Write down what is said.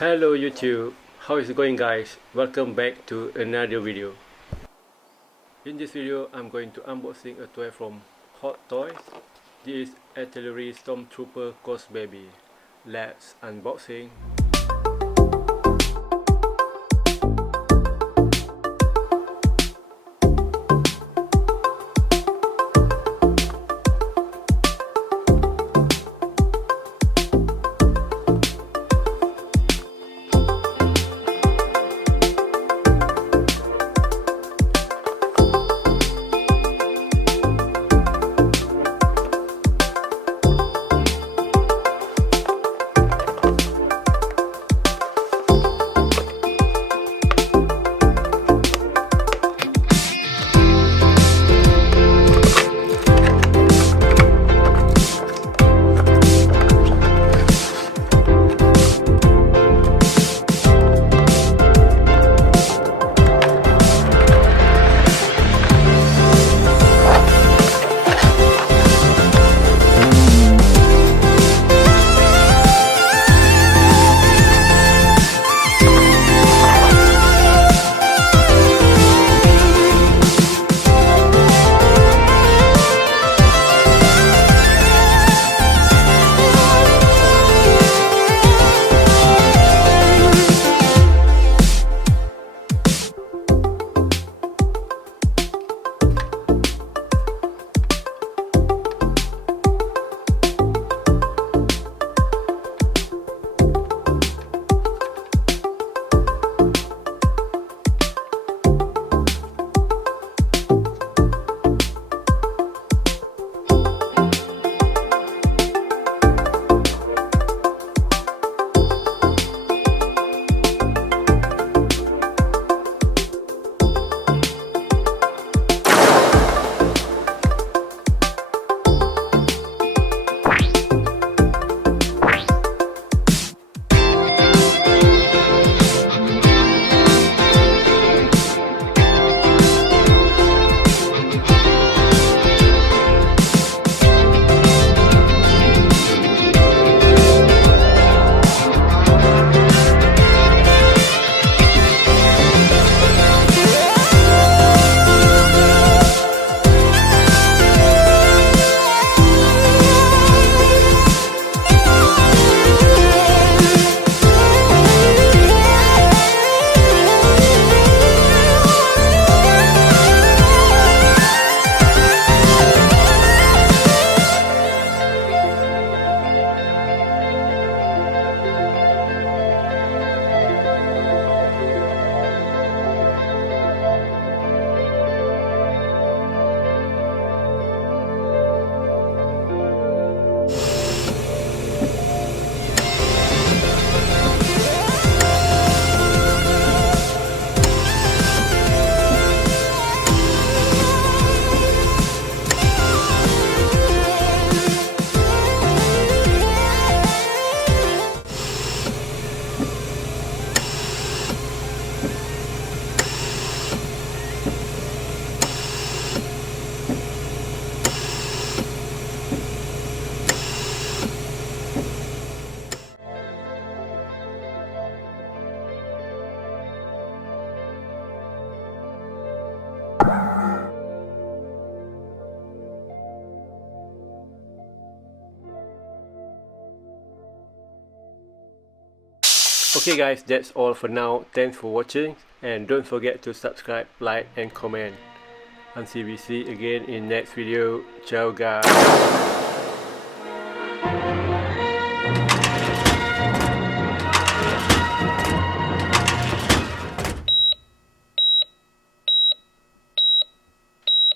Hello YouTube, how is it going guys? Welcome back to another video. In this video I'm going to unboxing a toy from Hot Toys. This is Artillery Stormtrooper Cosbaby. Let's unboxing. Okay guys, that's all for now. Thanks for watching and don't forget to subscribe, like and comment. Until we see again in next video. Ciao guys.